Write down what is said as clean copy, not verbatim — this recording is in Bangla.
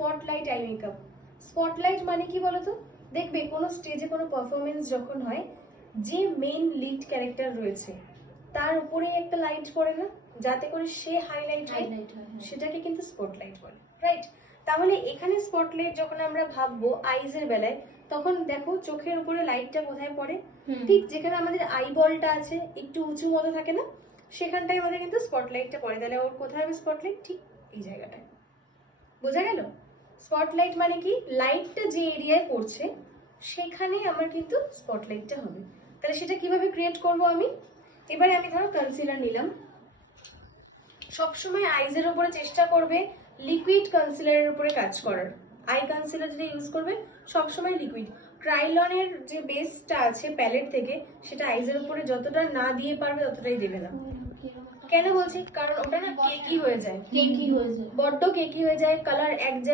Spotlight eye makeup. স্পটলাইট মানে কি বলতো? দেখবে কোনো স্টেজে কোনো পারফরমেন্স যখন হয়, যে মেইন লিড ক্যারেক্টার রয়েছে তার উপরে একটা লাইট পড়ে না, যাতে করে সে হাইলাইট হয়, সেটাকে কিন্তু স্পটলাইট বলে, রাইট? তাহলে এখানে স্পটলাইট যখন আমরা ভাববো আইজের বেলায়, তখন দেখো চোখের উপরে লাইটটা কোথায় পড়ে, ঠিক যেখানে আমাদের আইবলটা আছে একটু উঁচু মতো থাকে না, সেখানটায় আমাদের কিন্তু স্পটলাইটটা পড়ে। তাহলে ওর কোথায় হবে স্পটলাইট? ঠিক এই জায়গাটায়। বোঝা গেল? স্পটলাইট মানে কি, লাইটটা যে এরিয়ায় পড়ছে সেখানে আমার কিন্তু স্পটলাইটটা হবে। তাহলে সেটা কিভাবে ক্রিয়েট করব আমি? এবারে আমি ধরো কনসিলার নিলাম। সবসময় আইজের উপরে চেষ্টা করবে লিকুইড কনসিলারের উপরে কাজ করার। আই কনসিলার যেটা ইউজ করবে সবসময় লিকুইড। ক্রাইলনের যে বেসটা আছে প্যালেট থেকে, সেটা আইজের উপরে যতটা না দিয়ে পারবে ততটাই দেবে না। কেন বলছি? কারণ ওটা না কেকি হয়ে যায়, বড্ড কেকি হয়ে যায়, কালার এক জায়গায়